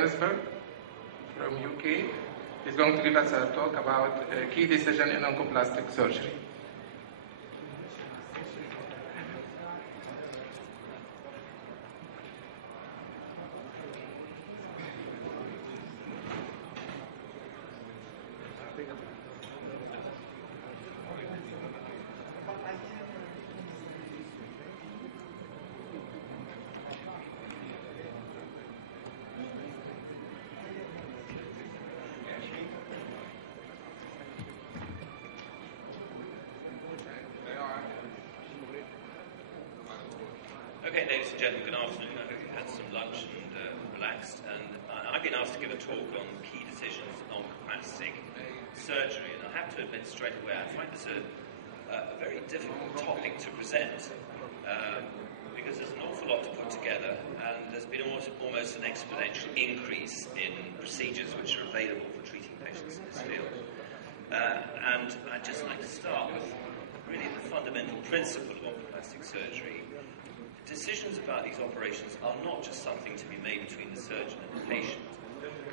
Rensford from UK. He's going to give us a talk about key decision in oncoplastic surgery. Okay, ladies and gentlemen, good afternoon. I hope you had some lunch and relaxed. And I've been asked to give a talk on key decisions on oncoplastic surgery. And I have to admit straight away, I find this a very difficult topic to present because there's an awful lot to put together, and there's been almost an exponential increase in procedures which are available for treating patients in this field. And I'd just like to start with really the fundamental principle of oncoplastic surgery. Decisions about these operations are not just something to be made between the surgeon and the patient,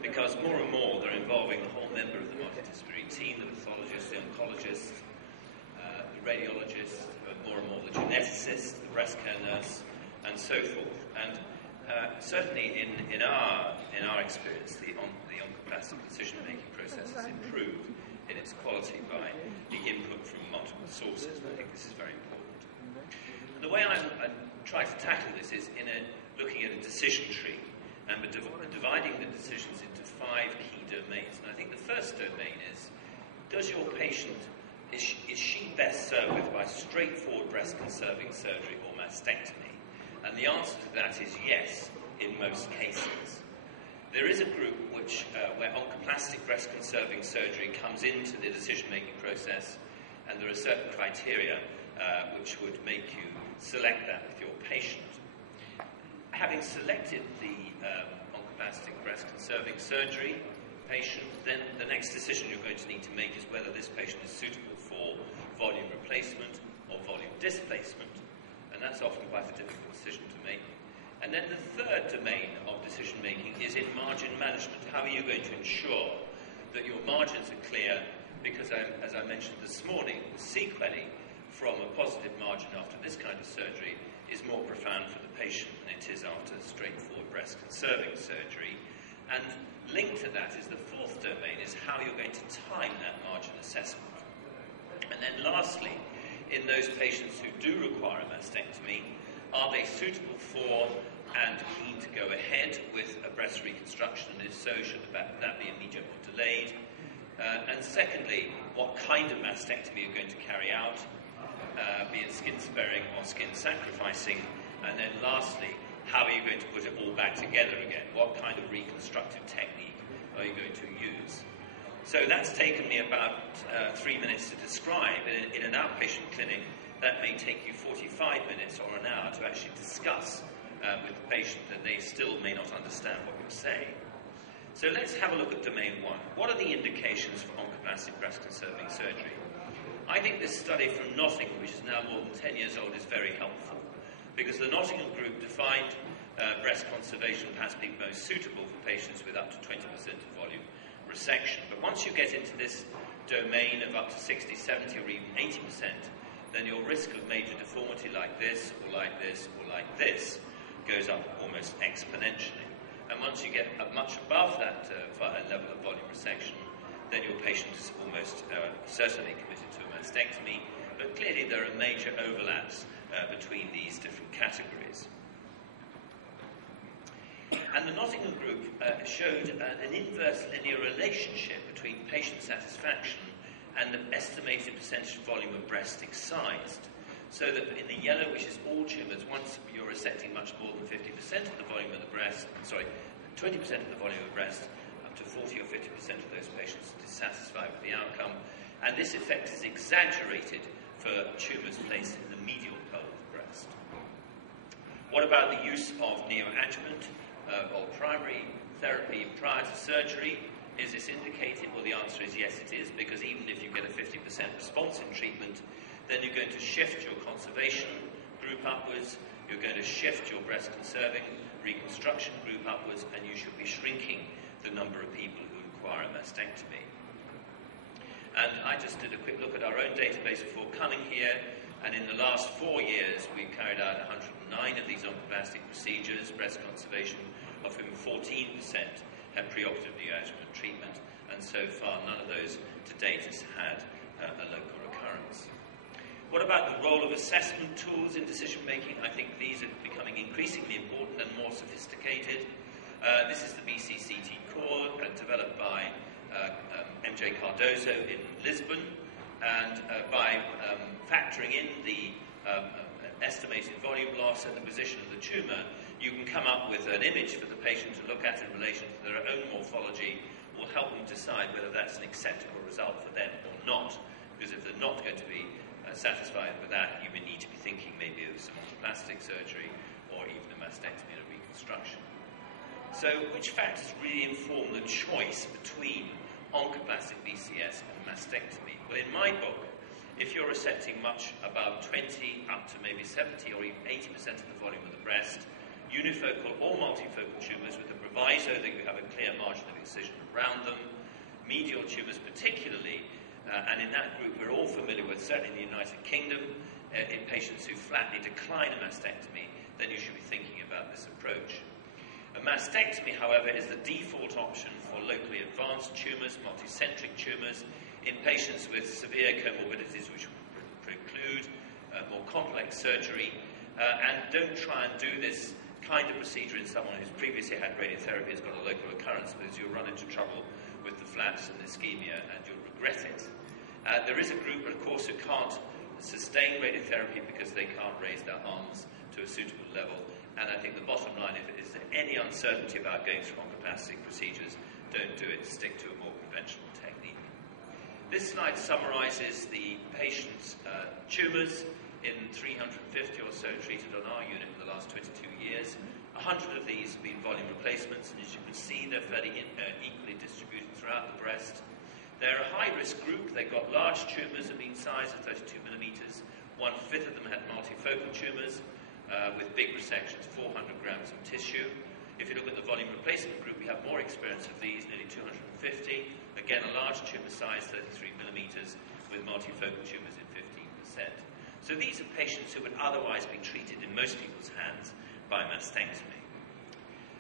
because more and more they're involving the whole member of the multidisciplinary team, the pathologist, the oncologist, the radiologist, more and more the geneticist, the breast care nurse, and so forth. And certainly in our experience, the oncoplastic decision-making process has improved in its quality by the input from multiple sources. I think this is very important. And the way I try to tackle this is looking at a decision tree and dividing the decisions into 5 key domains. And I think the first domain is, does your patient, is she best served by straightforward breast-conserving surgery or mastectomy? And the answer to that is yes, in most cases. There is a group where oncoplastic breast-conserving surgery comes into the decision-making process, and there are certain criteria which would make you select that with your patient. Having selected the oncoplastic breast-conserving surgery patient, then the next decision you're going to need to make is whether this patient is suitable for volume replacement or volume displacement. And that's often quite a difficult decision to make. And then the third domain of decision-making is in margin management. How are you going to ensure that your margins are clear? Because, as I mentioned this morning, the sequelae from a positive margin after this kind of surgery is more profound for the patient than it is after straightforward breast-conserving surgery. And linked to that is the fourth domain, is how you're going to time that margin assessment. And then lastly, in those patients who do require a mastectomy, are they suitable for and keen to go ahead with a breast reconstruction? And if so, should that be immediate or delayed? And secondly, what kind of mastectomy you're going to carry out, be it skin sparing or skin sacrificing? And then lastly, how are you going to put it all back together again? What kind of reconstructive technique are you going to use? So that's taken me about 3 minutes to describe. In an outpatient clinic, that may take you 45 minutes or an hour to actually discuss with the patient, and they still may not understand what you're saying. So let's have a look at domain 1. What are the indications for oncoplastic breast-conserving surgery? I think this study from Nottingham, which is now more than 10 years old, is very helpful, because the Nottingham group defined breast conservation as being most suitable for patients with up to 20% of volume resection. But once you get into this domain of up to 60, 70, or even 80%, then your risk of major deformity like this, or like this, or like this, goes up almost exponentially. And once you get much above that level of volume resection, then your patient is almost certainly committed to a mastectomy. But clearly there are major overlaps between these different categories. And the Nottingham group showed an inverse linear relationship between patient satisfaction and the estimated percentage volume of breast excised. So that in the yellow, which is all tumours, once you're resecting much more than 50% of the volume of the breast, 20% of the volume of the breast, up to 40 or 50% of those patients are dissatisfied with the outcome. And this effect is exaggerated for tumours placed in the medial pole of the breast. What about the use of neoadjuvant or primary therapy prior to surgery? Is this indicated? Well, the answer is yes, it is, because even if you get a 50% response in treatment, then you're going to shift your conservation group upwards, you're going to shift your breast conserving reconstruction group upwards, and you should dramatically shrinking the number of people who require a mastectomy. And I just did a quick look at our own database before coming here, and in the last 4 years we've carried out 109 of these oncoplastic procedures, breast conservation, of whom 14% had preoperative neoadjuvant treatment, and so far none of those to date has had a local recurrence. What about the role of assessment tools in decision making? I think these are becoming increasingly important and more sophisticated. This is the BCCT core developed by MJ Cardozo in Lisbon, and by factoring in the estimated volume loss and the position of the tumour, you can come up with an image for the patient to look at in relation to their own morphology, will help them decide whether that's an acceptable result for them or not. Because if they're not going to be satisfied with that, you may need to be thinking maybe of some plastic surgery or even a mastectomy and a reconstruction. So which factors really inform the choice between oncoplastic BCS and mastectomy? Well, in my book, if you're resecting much above 20 up to maybe 70 or even 80% of the volume of the breast, unifocal or multifocal tumours with a proviso that you have a clear margin of excision around them, medial tumours particularly, and in that group we're all familiar with, certainly in the United Kingdom, in patients who flatly decline a mastectomy, then you should be thinking about this approach. A mastectomy, however, is the default option for locally advanced tumours, multicentric tumours, in patients with severe comorbidities which preclude more complex surgery, and don't try and do this kind of procedure in someone who's previously had radiotherapy, has got a local recurrence, because you'll run into trouble with the flaps and ischemia and you'll regret it. There is a group, of course, who can't sustain radiotherapy because they can't raise their arms to a suitable level, and I think the bottom line is that any uncertainty about going through oncoplastic procedures, don't do it, stick to a more conventional technique. This slide summarises the patient's tumours in 350 or so treated on our unit in the last 22 years. 100 of these have been volume replacements, and as you can see, they're fairly equally distributed throughout the breast. They're a high-risk group. They've got large tumours of mean size of 32 millimetres. 1/5 of them had multifocal tumours with big resections, 400 grams of tissue. If you look at the volume replacement group, we have more experience of these, nearly 250. Again, a large tumour size, 33 millimetres, with multifocal tumours in 15%. So these are patients who would otherwise be treated in most people's hands by mastectomy.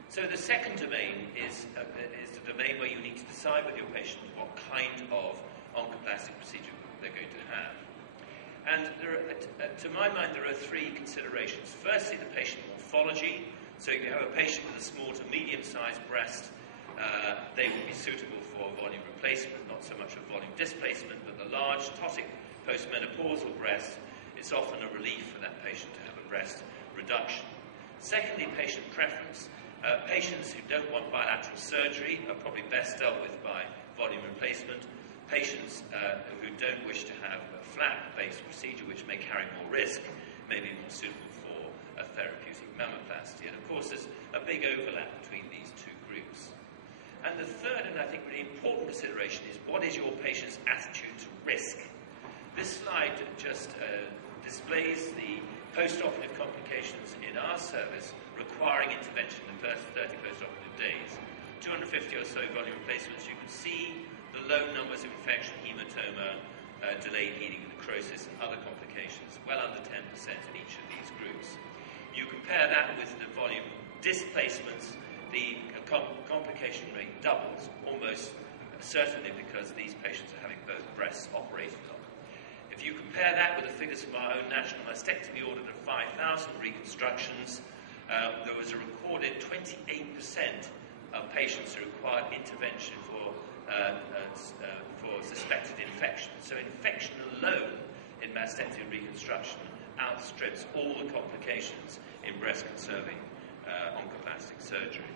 So the second domain is the domain where you need to decide with your patient what kind of oncoplastic procedure they're going to have. And to my mind, there are 3 considerations. Firstly, the patient morphology. So if you have a patient with a small to medium-sized breast, they will be suitable for volume replacement, not so much a volume displacement, but the large ptotic postmenopausal breast, it's often a relief for that patient to have a breast reduction. Secondly, patient preference. Patients who don't want bilateral surgery are probably best dealt with by volume replacement. Patients who don't wish to have a flap-based procedure, which may carry more risk, may be more suitable for a therapeutic mammoplasty. And of course, there's a big overlap between these 2 groups. And the third, and I think really important consideration, is what is your patient's attitude to risk? This slide just displays the post-operative complications in our service requiring intervention in the first 30 post-operative days. 250 or so volume replacements. You can see the low numbers of infection, hematoma, delayed healing, necrosis, and other complications, well under 10% in each of these groups. You compare that with the volume displacements, the complication rate doubles, almost certainly because these patients are having both breasts operated on. If you compare that with the figures from our own national mastectomy audit of 5,000 reconstructions, there was a recorded 28% of patients who required intervention for suspected infection. So infection alone in mastectomy reconstruction outstrips all the complications in breast-conserving oncoplastic surgery.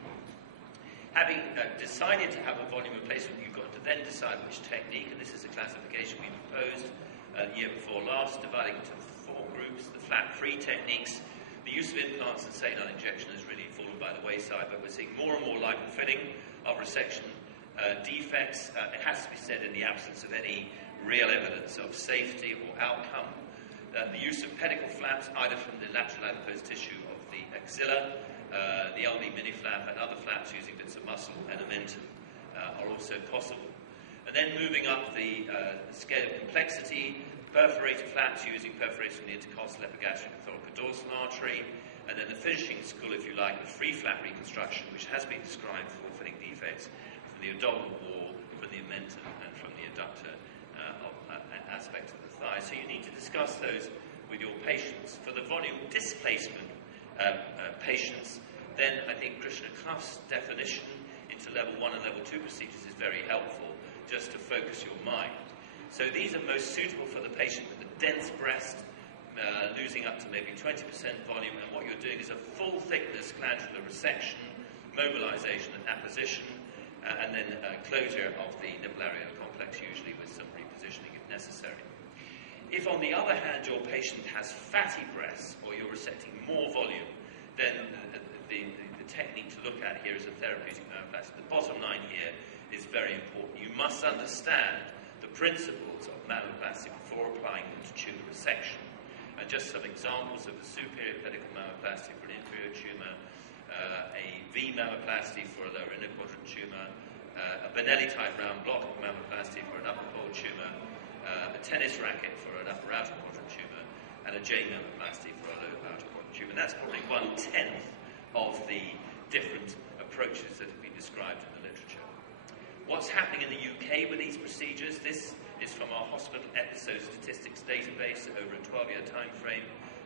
Having decided to have a volume replacement, you've got to then decide which technique, and this is a classification we proposed the year before last, dividing into 4 groups: the flap-free techniques. The use of implants and saline injection has really fallen by the wayside, but we're seeing more and more lipo-filling of resection defects. It has to be said, in the absence of any real evidence of safety or outcome. The use of pedicle flaps, either from the lateral adipose tissue of the axilla, the LV mini flap, and other flaps using bits of muscle and omentum are also possible. And then moving up the scale of complexity, perforated flaps using perforation of the intercostal, epigastric and thoracodorsal artery, and then the finishing school, if you like, of free flap reconstruction, which has been described for fitting defects from the abdominal wall, from the omentum, and from the adductor aspect of the thigh. So you need to discuss those with your patients. For the volume displacement patients, then I think Krishna Clough's definition into level 1 and level 2 procedures is very helpful, just to focus your mind. So these are most suitable for the patient with a dense breast, losing up to maybe 20% volume, and what you're doing is a full thickness glandular resection, mobilization and apposition, and then closure of the nipple areolar complex, usually with some repositioning if necessary. If, on the other hand, your patient has fatty breasts, or you're resecting more volume, then the technique to look at here is a therapeutic mamoplasty. The bottom line here is very important. You must understand the principles of mamoplasty before applying them to tumor resection. And just some examples of the superior pedicle mamoplasty for an inferior tumor, a V mamoplasty for a lower inner quadrant tumor, a Benelli-type round block mamoplasty for an upper pole tumor, a tennis racket for an upper outer quadrant tumor, and a J mamoplasty for a lower outer quadrant tumor. And that's probably 1/10 of the different approaches that have been described in the literature. What's happening in the UK with these procedures? This is from our hospital episode statistics database over a 12-year time frame,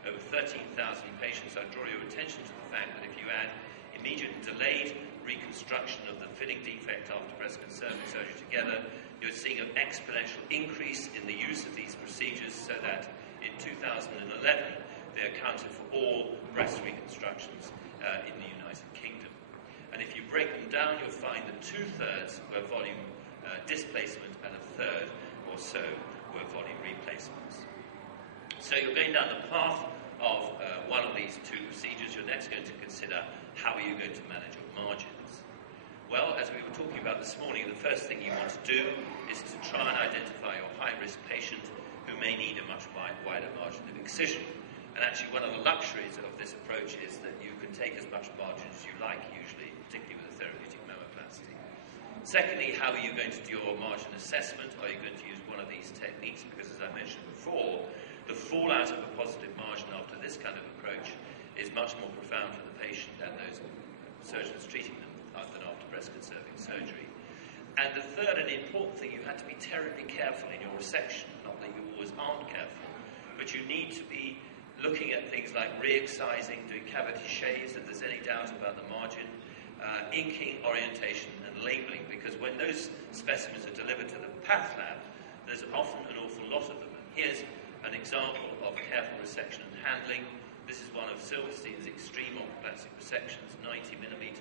over 13,000 patients. I draw your attention to the fact that if you add immediate and delayed reconstruction of the fitting defect after breast conserving surgery together, you're seeing an exponential increase in the use of these procedures, so that in 2011 they accounted for all breast reconstructions in the United Kingdom. And if you break them down, you'll find that 2/3 were volume displacement and 1/3 or so were volume replacements. So you're going down the path of one of these two procedures. You're next going to consider how are you going to manage your margins. Well, as we were talking about this morning, the first thing you want to do is to try and identify your high-risk patient who may need a much wider margin of excision. And actually, one of the luxuries of this approach is that you can take as much margin as you like, usually, particularly with a therapeutic mamoplasty. Secondly, how are you going to do your margin assessment? Are you going to use one of these techniques? Because, as I mentioned before, the fallout of a positive margin after this kind of approach is much more profound for the patient and those surgeons treating them than after breast-conserving surgery. And the third and important thing, you have to be terribly careful in your resection. Not that you always aren't careful, but you need to be looking at things like re-excising, doing cavity shaves if there's any doubt about the margin, inking, orientation, and labeling, because when those specimens are delivered to the path lab, there's often an awful lot of them. And here's an example of careful resection and handling. This is one of Silverstein's extreme orthoplastic resections, 90mm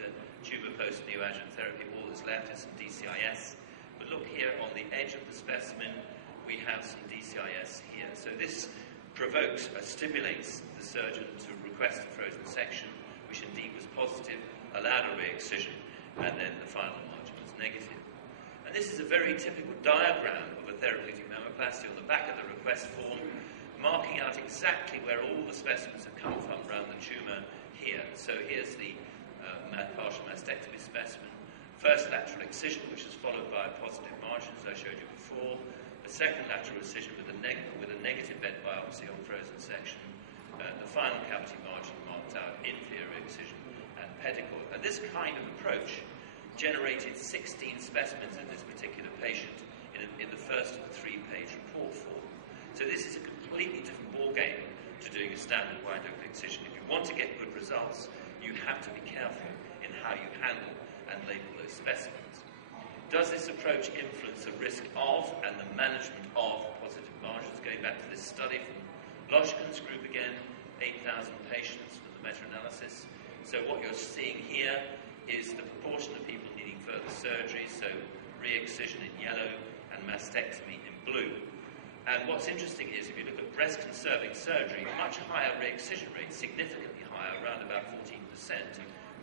tuber post-neoadjuvant therapy. All that's left is some DCIS. But look here on the edge of the specimen, we have some DCIS here. So this stimulates the surgeon to request a frozen section, which indeed was positive, allowed a re-excision, and then the final margin was negative. And this is a very typical diagram of a therapeutic mamoplasty on the back of the request form, marking out exactly where all the specimens have come from around the tumour here. So here's the partial mastectomy specimen. First lateral excision, which is followed by a positive margin, as I showed you before. The second lateral incision with a negative bed biopsy on frozen section. The final cavity margin marked out inferior excision and pedicle. And this kind of approach generated 16 specimens in this particular patient in the first of the 3-page report form. So this is a completely different ballgame to doing a standard wide open excision. If you want to get good results, you have to be careful in how you handle and label those specimens. Does this approach influence the risk of and the management of positive margins? Going back to this study from Loshkin's group again, 8,000 patients with the meta-analysis. So what you're seeing here is the proportion of people needing further surgery, so re-excision in yellow and mastectomy in blue. And what's interesting is if you look at breast-conserving surgery, much higher re-excision rates, significantly higher, around about 14%,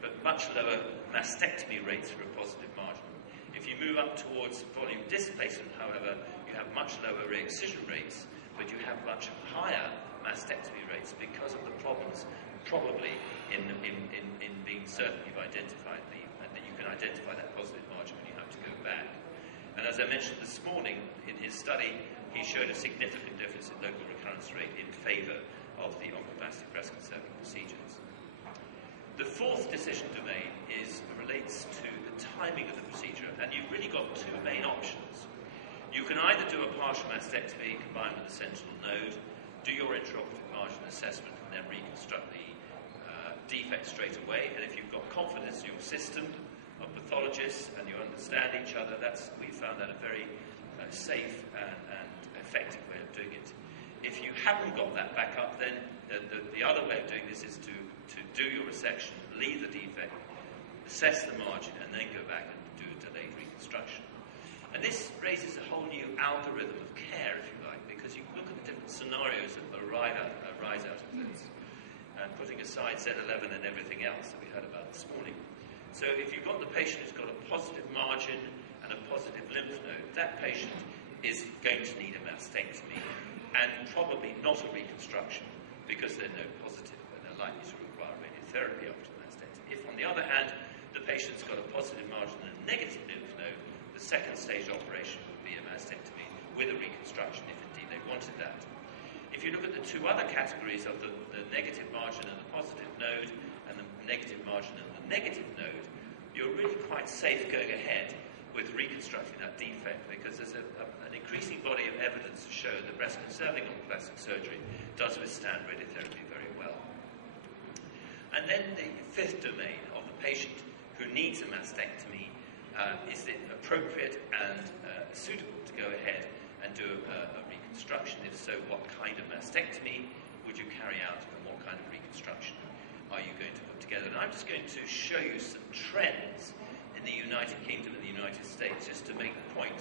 but much lower mastectomy rates for a positive margin. If you move up towards volume displacement, however, you have much lower re-excision rates, but you have much higher mastectomy rates because of the problems, probably in being certain you've identified and that you can identify that positive margin when you have to go back. And as I mentioned this morning, in his study, he showed a significant difference in local recurrence rate in favour of the oncoplastic breast conserving procedures. The fourth decision domain relates to the timing of the procedure, and you've really got two main options. You can either do a partial mastectomy combined with a sentinel node, do your intraoperative margin assessment, and then reconstruct the defect straight away. And if you've got confidence in your system of pathologists and you understand each other, we found that a very safe and effective way of doing it. If you haven't got that backup, then the other way of doing this is to do your resection, leave the defect, assess the margin, and then go back and do a delayed reconstruction. And this raises a whole new algorithm of care, if you like, because you can look at the different scenarios that arise out of this, and putting aside Z11 and everything else that we heard about this morning. So if you've got the patient who's got a positive margin and a positive lymph node, that patient is going to need a mastectomy and probably not a reconstruction because they're node positive and they're likely to require radiotherapy after the mastectomy. If, on the other hand, the patient's got a positive margin and a negative lymph node, the second stage operation would be a mastectomy with a reconstruction if indeed they wanted that. If you look at the two other categories of the negative margin and the positive node, and the negative margin and the negative node, you're really quite safe going ahead with reconstructing that defect because there's an increasing body of evidence to show that breast conserving oncoplastic surgery does withstand radiotherapy very well. And then the fifth domain of the patient who needs a mastectomy, is it appropriate and suitable to go ahead and do a reconstruction? If so, what kind of mastectomy would you carry out and what kind of reconstruction are you going to put together? And I'm just going to show you some trends in the United Kingdom and the United States just to make the point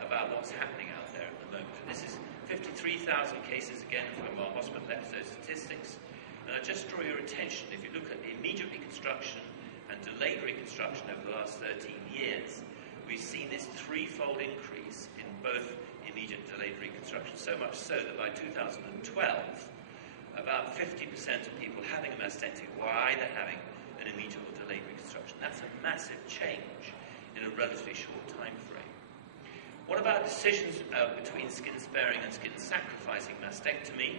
about what's happening out there at the moment. And this is 53,000 cases again from our hospital episode statistics. And I just draw your attention, if you look at the immediate reconstruction and delayed reconstruction over the last 13 years, we've seen this threefold increase in both immediate and delayed reconstruction, so much so that by 2012, about 50% of people having a mastectomy were either having an immediate or delayed reconstruction. That's a massive change in a relatively short time frame. What about decisions between skin-sparing and skin-sacrificing mastectomy?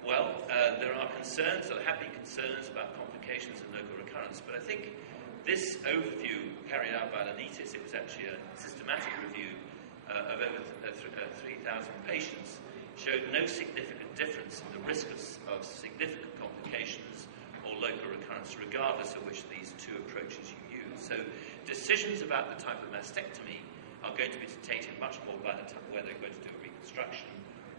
Well, there are concerns, there have been concerns about complications and local recurrence, but I think this overview carried out by Lanitis, it was actually a systematic review of over 3,000 patients, showed no significant difference in the risk of significant complications or local recurrence, regardless of which of these two approaches you use. So decisions about the type of mastectomy are going to be dictated much more by the time whether you're going to do a reconstruction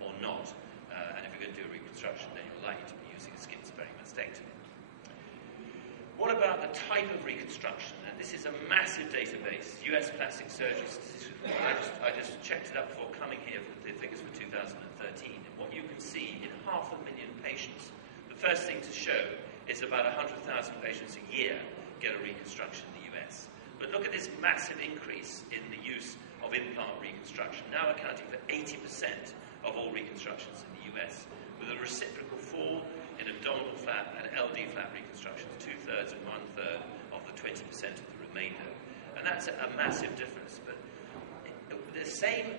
or not. And if you're going to do a reconstruction, then you're likely to be using a skin-sparing mastectomy. What about the type of reconstruction? And this is a massive database, US plastic surgery statistics. I just checked it up before coming here for the figures for 2013. And what you can see in 500,000 patients, the first thing to show is about 100,000 patients a year get a reconstruction in the US. But look at this massive increase in the use of implant reconstruction, now accounting for 80% of all reconstructions in the US, with a reciprocal fall in abdominal flap and LD flap reconstructions, 2/3 and 1/3 of the 20% of the remainder. And that's a massive difference. But the same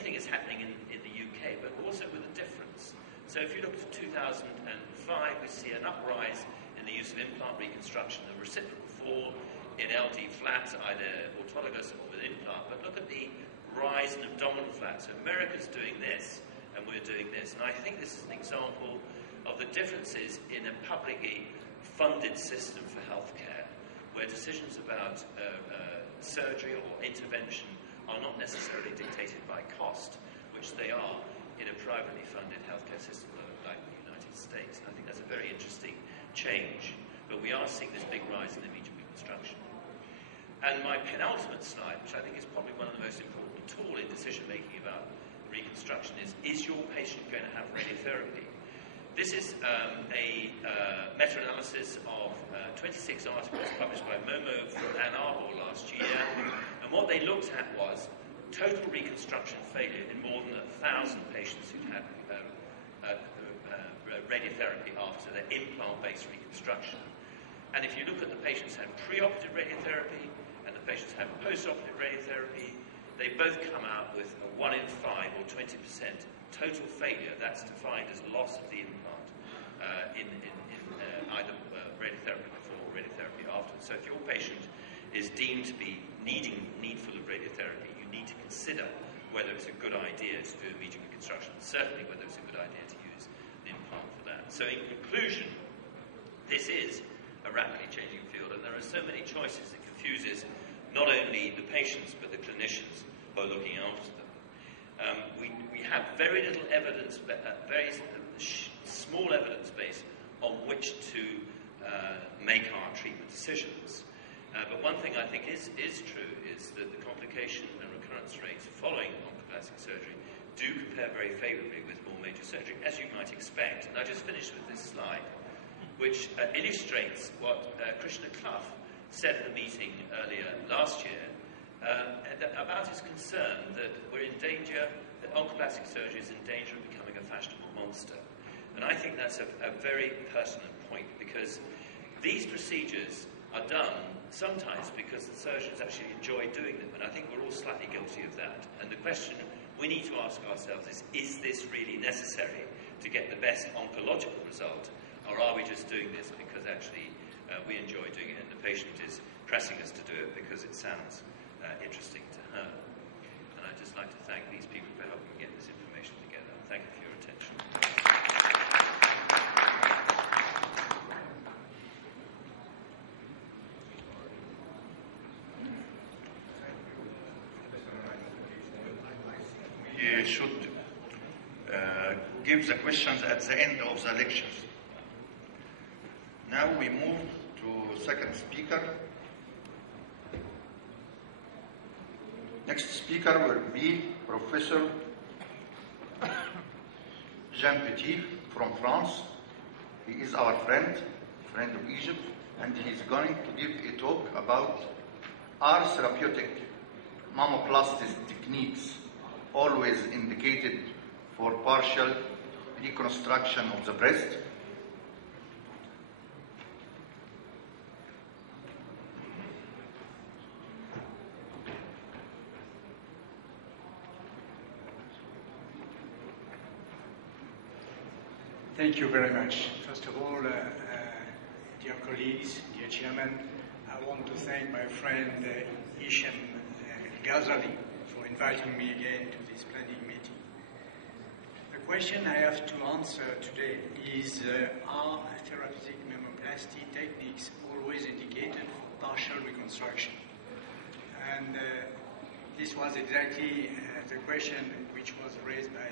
thing is happening in the UK, but also with a difference. So if you look at 2005, we see an uprise in the use of implant reconstruction, a reciprocal fall in LD flaps, either autologous or with implant. But look at the rise in abdominal flaps. So America's doing this, and we're doing this. And I think this is an example of the differences in a publicly funded system for healthcare, where decisions about surgery or intervention are not necessarily dictated by cost, which they are in a privately funded healthcare system like the United States. And I think that's a very interesting change. But we are seeing this big rise in immediate reconstruction. And my penultimate slide, which I think is probably one of the most important tool in decision-making about reconstruction, is your patient going to have radiotherapy? This is a meta-analysis of 26 articles published by Momo from Ann Arbor last year. And what they looked at was total reconstruction failure in more than 1,000 patients who'd had radiotherapy after their implant-based reconstruction. And if you look at the patients who have preoperative radiotherapy and the patients who have postoperative radiotherapy, they both come out with a 1 in 5 or 20% total failure. That's defined as loss of the implant in either radiotherapy before or radiotherapy after. So if your patient is deemed to be needful of radiotherapy, you need to consider whether it's a good idea to do a median reconstruction, and certainly whether it's a good idea to use an implant for that. So in conclusion, this is a rapidly changing field, and there are so many choices that confuses not only the patients but the clinicians who are looking after them. We have very little evidence, very small evidence base on which to make our treatment decisions. But one thing I think is true is that the complication and recurrence rates following oncoplastic surgery do compare very favourably with more major surgery, as you might expect. And I just finished with this slide, which illustrates what Krishna Clough said at the meeting earlier last year about his concern that we're in danger, that oncoplastic surgery is in danger of becoming a fashionable monster. And I think that's a very pertinent point, because these procedures are done sometimes because the surgeons actually enjoy doing them, and I think we're all slightly guilty of that. And the question we need to ask ourselves is this really necessary to get the best oncological result, or are we just doing this because actually we enjoy doing it and the patient is pressing us to do it because it sounds interesting to her? And I'd just like to thank these people for helping me get this information together. Thank you for your attention. We should give the questions at the end of the lectures. Now we move to second speaker. Next speaker will be Professor Jean Petit from France. He is our friend of Egypt, and he's going to give a talk about are therapeutic mammoplasty techniques always indicated for partial reconstruction of the breast. Thank you very much. First of all, dear colleagues, dear chairman, I want to thank my friend Hisham Ghazali for inviting me again to this planning meeting. The question I have to answer today is, are therapeutic mammoplasty techniques always indicated for partial reconstruction? And this was exactly the question which was raised by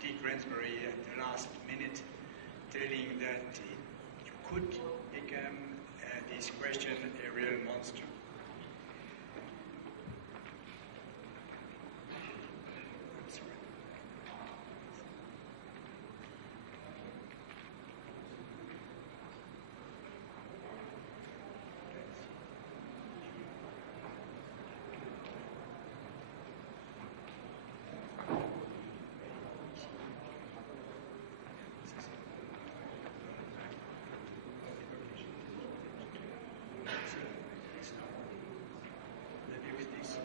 Dick Rensbury at the last minute, telling that it could become this question a real monster. I'm sorry. Maybe with this.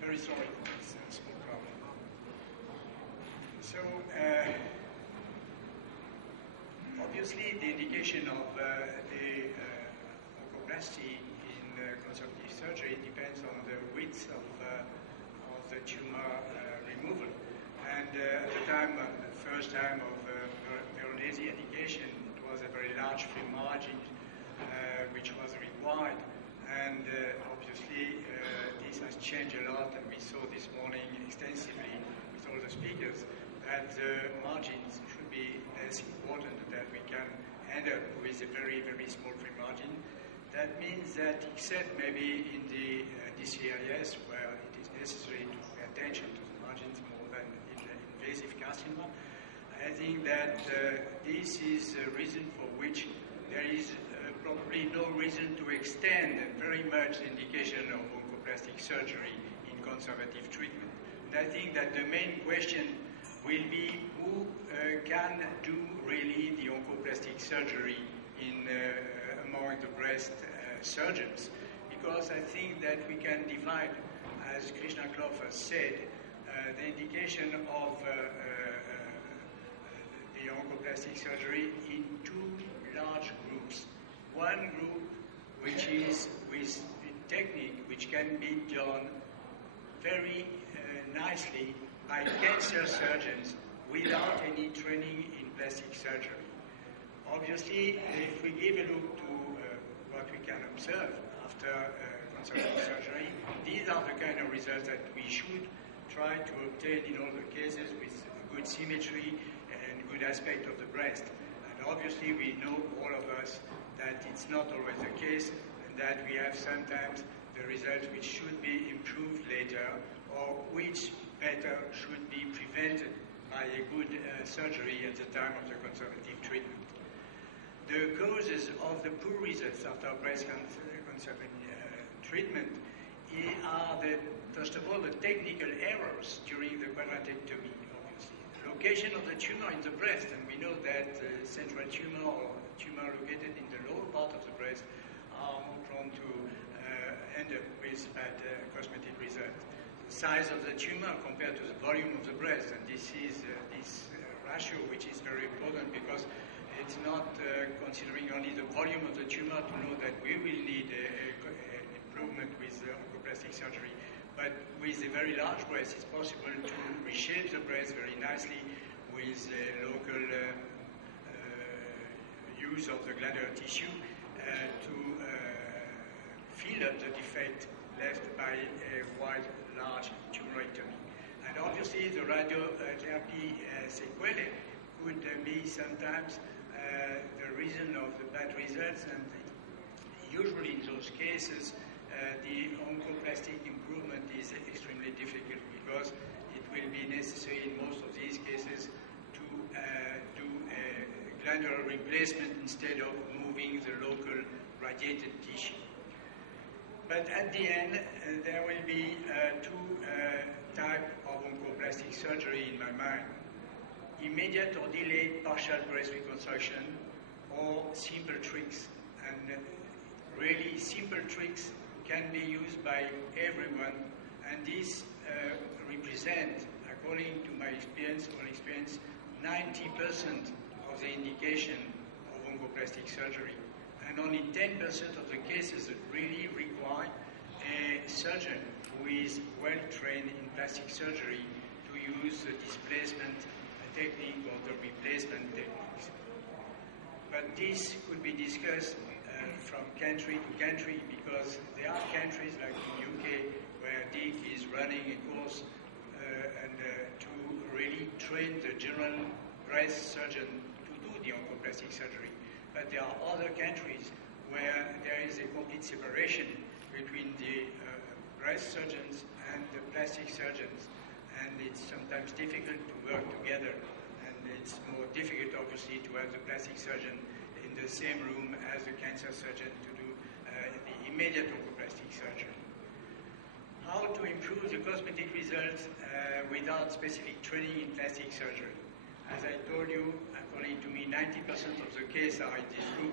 Very sorry, it's a small problem. So, obviously, the indication of the oncoplasty in conservative surgery depends on the width of the tumor removal. And at the time, the first time of Veronese indication, it was a very large free margin which was required. And obviously, this has changed a lot, and we saw this morning extensively with all the speakers that the margins should be less important, that we can end up with a very, very small free margin. That means that, except maybe in the DCIS, where it is necessary to pay attention to the margins more than invasive carcinoma. I think that this is a reason for which there is probably no reason to extend very much the indication of oncoplastic surgery in conservative treatment. And I think that the main question will be who can do really the oncoplastic surgery among the breast surgeons. Because I think that we can divide, as Krishna Kloff has said, the indication of the oncoplastic surgery in two large groups. One group which is with a technique which can be done very nicely by cancer surgeons without any training in plastic surgery. Obviously, if we give a look to what we can observe after conservative surgery, these are the kind of results that we should try to obtain in all the cases with good symmetry and good aspect of the breast. And obviously, we know, all of us, that it's not always the case, and that we have sometimes the results which should be improved later, or which better should be prevented by a good surgery at the time of the conservative treatment. The causes of the poor results after breast conservative treatment are, first of all, the technical errors during the quadrantectomy, obviously. The location of the tumor in the breast, and we know that central tumor or tumor located in the lower part of the breast are more prone to end up with bad cosmetic results. The size of the tumor compared to the volume of the breast, and this is this ratio which is very important because it's not considering only the volume of the tumor to know that we will need improvement with oncoplastic surgery, but with a very large breast, it's possible to reshape the breast very nicely with local use of the glandular tissue to fill up the defect left by a wide, large tumorectomy. And obviously, the radiotherapy sequelae could be sometimes the reason of the bad results, and usually in those cases, the oncoplastic improvement is extremely difficult because it will be necessary in most of these cases to do a glandular replacement instead of moving the local radiated tissue. But at the end, there will be two types of oncoplastic surgery in my mind. Immediate or delayed partial breast reconstruction, or simple tricks. And really simple tricks can be used by everyone, and this represents, according to my experience, 90% of the indication of oncoplastic surgery. And only 10% of the cases that really require a surgeon who is well trained in plastic surgery to use the displacement technique or the replacement techniques. But this could be discussed from country to country, because there are countries like the UK where DIC is running a course to really train the general breast surgeon to do the oncoplastic surgery. But there are other countries where there is a complete separation between the breast surgeons and the plastic surgeons, and it's sometimes difficult to work together, and it's more difficult, obviously, to have the plastic surgeon in the same room as the cancer surgeon to do the immediate oncoplastic surgery. How to improve the cosmetic results without specific training in plastic surgery? As I told you, according to me, 90% of the cases are in this group.